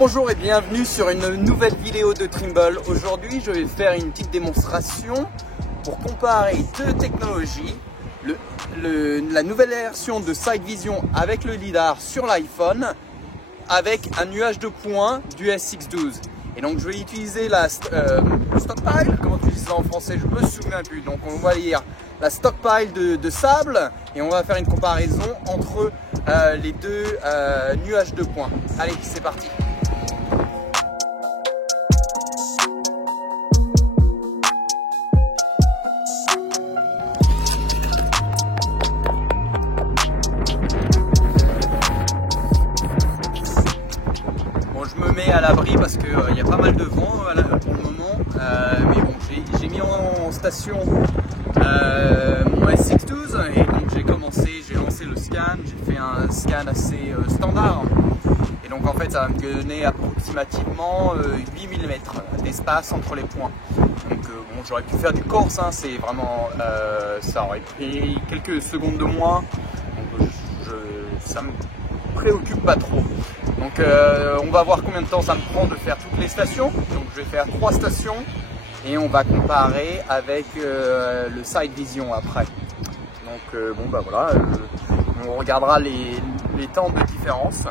Bonjour et bienvenue sur une nouvelle vidéo de Trimble. Aujourd'hui, je vais faire une petite démonstration pour comparer deux technologies. La nouvelle version de Sight Vision avec le lidar sur l'iPhone avec un nuage de points du S612. Et donc je vais utiliser la stockpile, comment tu dis ça en français, je me souviens plus. Donc on va lire la stockpile de sable et on va faire une comparaison entre les deux nuages de points. Allez, c'est parti. Je me mets à l'abri parce qu'il y a pas mal de vent pour le moment, mais bon, j'ai mis en station mon S612 et donc j'ai lancé le scan, j'ai fait un scan assez standard et donc en fait ça va me donner approximativement 8 mm d'espace entre les points. Donc bon, j'aurais pu faire du corse, hein, c'est vraiment, ça aurait pris quelques secondes de moins, donc ça me préoccupe pas trop. Donc on va voir combien de temps ça me prend de faire toutes les stations. Donc je vais faire 3 stations et on va comparer avec le Sight Vision après. Donc bon bah voilà, on regardera les temps de différence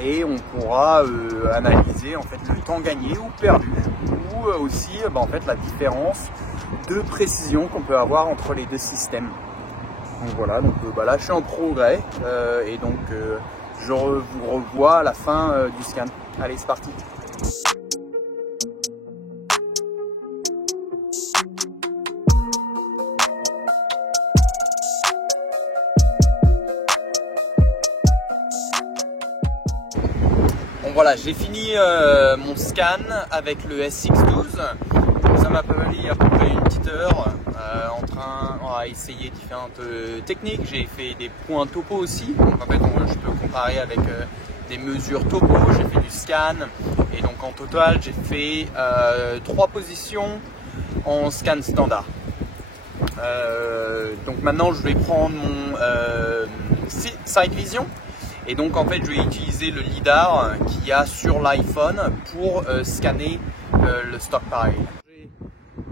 et on pourra analyser en fait le temps gagné ou perdu ou aussi en fait la différence de précision qu'on peut avoir entre les deux systèmes. Donc voilà, donc là je suis en progrès et donc je vous revois à la fin du scan. Allez, c'est parti. Bon voilà, j'ai fini mon scan avec le S612. Ça m'a pris à peu près une petite heure à essayer différentes techniques. J'ai fait des points topo aussi. Donc en fait, je peux comparer avec des mesures topo. J'ai fait du scan et donc en total, j'ai fait 3 positions en scan standard. Donc maintenant, je vais prendre mon Sight Vision. Et donc en fait, je vais utiliser le lidar qu'il y a sur l'iPhone pour scanner le stockpile.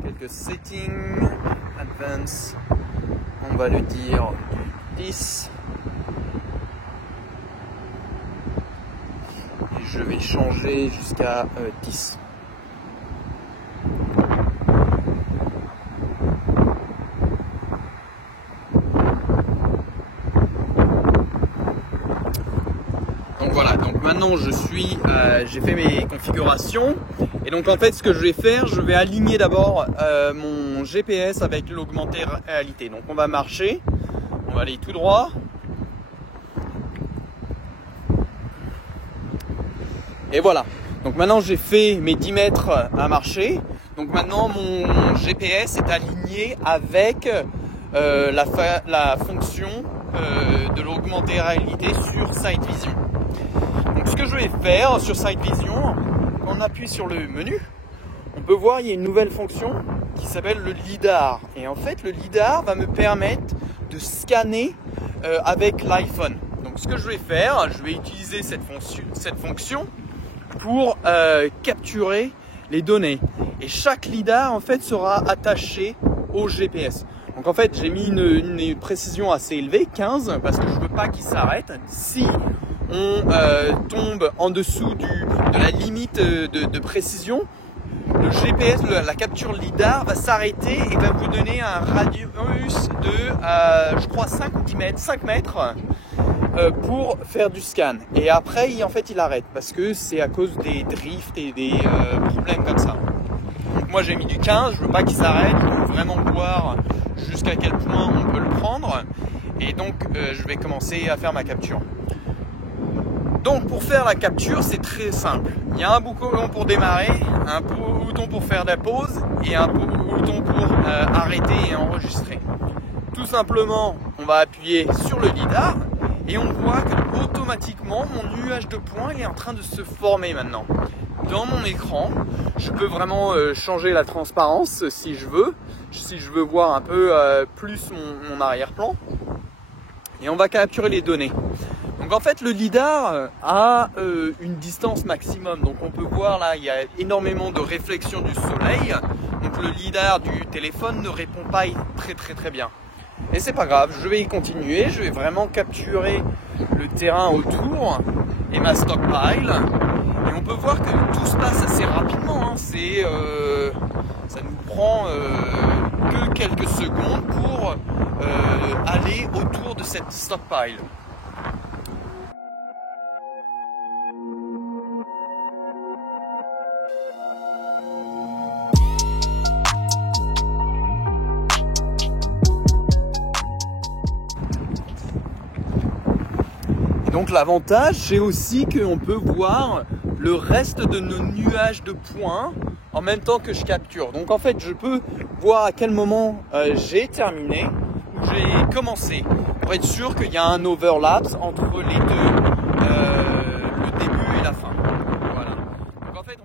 Quelques settings, advance, on va le dire du 10. Et je vais changer jusqu'à 10. Donc voilà, donc maintenant j'ai fait mes configurations et donc en fait ce que je vais faire, je vais aligner d'abord mon GPS avec l'augmentée réalité. Donc on va marcher, on va aller tout droit et voilà. Donc maintenant j'ai fait mes 10 mètres à marcher. Donc maintenant mon GPS est aligné avec la fonction de l'augmentée réalité sur Sight Vision. Donc ce que je vais faire sur Sight Vision, quand on appuie sur le menu, on peut voir il y a une nouvelle fonction qui s'appelle le lidar. Et en fait le lidar va me permettre de scanner avec l'iPhone. Donc ce que je vais faire, je vais utiliser cette fonction pour capturer les données. Et chaque lidar en fait sera attaché au GPS. Donc en fait j'ai mis une précision assez élevée, 15, parce que je ne veux pas qu'il s'arrête. Si on tombe en dessous de la limite de précision, le GPS, la capture lidar va s'arrêter et va vous donner un radius de je crois 5 ou 10 mètres, 5 mètres pour faire du scan. Et après en fait il arrête parce que c'est à cause des drifts et des problèmes comme ça. Donc moi j'ai mis du 15, je veux pas qu'il s'arrête, je veux vraiment voir jusqu'à quel point on peut le prendre. Et donc je vais commencer à faire ma capture. Donc pour faire la capture, c'est très simple. Il y a un bouton pour démarrer, un bouton pour faire la pause et un bouton pour arrêter et enregistrer. Tout simplement, on va appuyer sur le lidar et on voit que automatiquement mon nuage de points est en train de se former maintenant. Dans mon écran, je peux vraiment changer la transparence si je veux voir un peu plus mon arrière-plan. Et on va capturer les données. Donc en fait le lidar a une distance maximum, donc on peut voir là il y a énormément de réflexion du soleil, donc le lidar du téléphone ne répond pas très bien. Et c'est pas grave, je vais y continuer, je vais vraiment capturer le terrain autour et ma stockpile. Et on peut voir que tout se passe assez rapidement, hein. Ça nous prend que quelques secondes pour aller autour de cette stockpile. Donc l'avantage, c'est aussi qu'on peut voir le reste de nos nuages de points en même temps que je capture. Donc en fait, je peux voir à quel moment j'ai terminé ou j'ai commencé pour être sûr qu'il y a un overlap entre les deux, le début et la fin. Voilà. Donc en fait,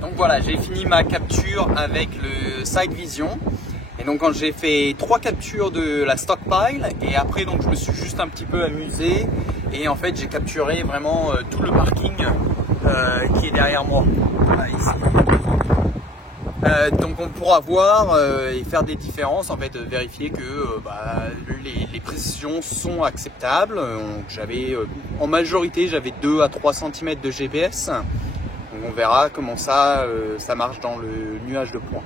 donc voilà, j'ai fini ma capture avec le Side Vision. Et donc quand j'ai fait 3 captures de la stockpile et après donc je me suis juste un petit peu amusé et en fait j'ai capturé vraiment tout le parking qui est derrière moi, voilà, ici. Donc on pourra voir et faire des différences, en fait vérifier que les précisions sont acceptables. En majorité j'avais 2 à 3 cm de GPS, donc on verra comment ça marche dans le nuage de points.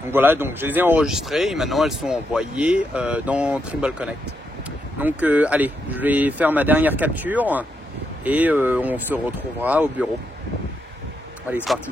Donc voilà, donc je les ai enregistrées et maintenant elles sont envoyées dans Trimble Connect. Donc allez, je vais faire ma dernière capture et on se retrouvera au bureau. Allez, c'est parti.